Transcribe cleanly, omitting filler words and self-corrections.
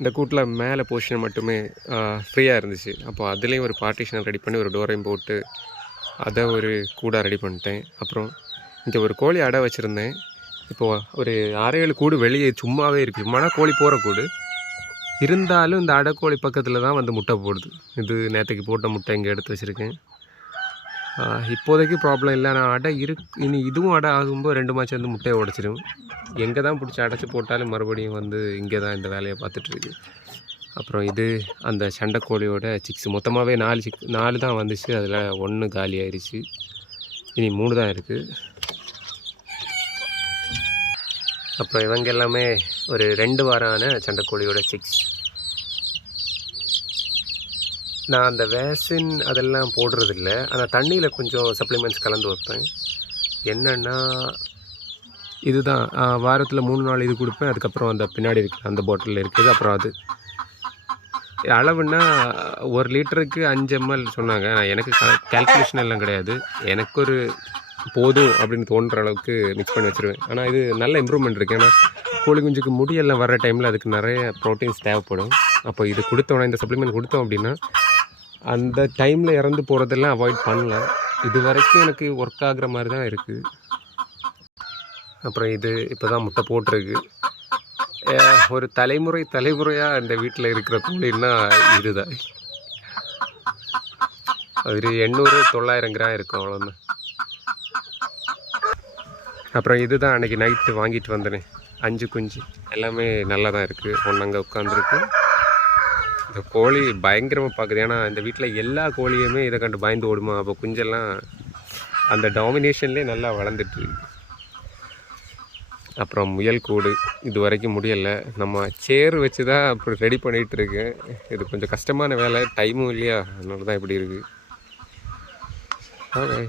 இந்த கூட்டில் மேலே போர்ஷன் மட்டுமே ஃப்ரீயாக இருந்துச்சு. அப்போது அதுலேயும் ஒரு பார்ட்டிஷன் ரெடி பண்ணி ஒரு டோரையும் போட்டு அதை ஒரு கூடாக ரெடி பண்ணிட்டேன். அப்புறம் இங்கே ஒரு கோழி அடை வச்சுருந்தேன். இப்போது ஒரு 6-7 கூடு வெளியே சும்மாவே இருக்குது. சும்மானா கோழி போகிற கூடு இருந்தாலும் இந்த அடைக்கோழி பக்கத்தில் தான் வந்து முட்டை போடுது. இது நேற்றுக்கு போட்ட முட்டை இங்கே எடுத்து வச்சுருக்கேன். இப்போதைக்கு ப்ராப்ளம் இல்லை. நான் அடை இனி இதுவும் அடை ஆகும்போது 2 மாதம் வந்து முட்டையை உடச்சிடும். எங்கே தான் பிடிச்சி அடைச்சி போட்டாலும் மறுபடியும் வந்து இங்கே தான் இந்த வேலையை பார்த்துட்ருக்கு. அப்புறம் இது அந்த சண்டைக்கோழியோட சிக்ஸ். மொத்தமாகவே 4 தான் வந்துச்சு. அதில் 1 காலி ஆயிடுச்சு. இனி 3 தான் இருக்குது. அப்புறம் இவங்க எல்லாமே ஒரு 2 வாரான சண்டைக்கோழியோட சிக்ஸ். நான் அந்த வேக்சின் அதெல்லாம் போடுறதில்ல. ஆனால் தண்ணியில் கொஞ்சம் சப்ளிமெண்ட்ஸ் கலந்து வைப்பேன். என்னென்னா இதுதான் வாரத்தில் 3 நாள் இது கொடுப்பேன். அதுக்கப்புறம் அந்த பின்னாடி இருக்கிற அந்த பாட்டிலில் இருக்குது. அப்புறம் அது அளவுன்னா 1 லிட்டருக்கு 5 ml சொன்னாங்க. நான் எனக்கு கால்குலேஷன் எல்லாம் கிடையாது. எனக்கு ஒரு போதும் அப்படின்னு தோன்ற அளவுக்கு மிக்ஸ் பண்ணி வச்சுருவேன். ஆனால் இது நல்ல இம்ப்ரூவ்மெண்ட் இருக்குது. ஏன்னா கோழி குஞ்சுக்கு முடியெல்லாம் வர்ற டைமில் அதுக்கு நிறைய ப்ரோட்டீன்ஸ் தேவைப்படும். அப்போ இது கொடுத்தோன்னா, இந்த சப்ளிமெண்ட் கொடுத்தோம் அப்படின்னா அந்த டைமில் இறந்து போகிறதெல்லாம் அவாய்ட் பண்ணலாம். இது வரைக்கும் எனக்கு ஒர்க் ஆகுற மாதிரி தான் இருக்குது. அப்புறம் இது இப்போ தான் முட்டை போட்டிருக்கு. ஒரு தலைமுறையாக இந்த வீட்டில் இருக்கிற கோழின்னா இதுதான். ஒரு 800-900 கிராம் இருக்கும், அவ்வளோதான். அப்புறம் இது தான் அன்றைக்கி நைட்டு வாங்கிட்டு வந்தேன். 5 குஞ்சு எல்லாமே நல்லா தான் இருக்குது. ஒன்றங்க உட்காந்துருக்கு. இந்த கோழி பயங்கரமாக பார்க்குது. ஏன்னா இந்த வீட்டில் எல்லா கோழியுமே இதை கண்டு பயந்து ஓடுமா. அப்போ குஞ்செல்லாம் அந்த டாமினேஷன்லேயே நல்லா வளர்ந்துட்டுருக்கு. அப்புறம் முயல் கூடு இது வரைக்கும் முடியலை. நம்ம சேர் வச்சு தான் அப்படி ரெடி பண்ணிகிட்ருக்கேன். இது கொஞ்சம் கஷ்டமான வேலை, டைமும் இல்லையா, அதனால தான் இப்படி இருக்குது. ஓகே.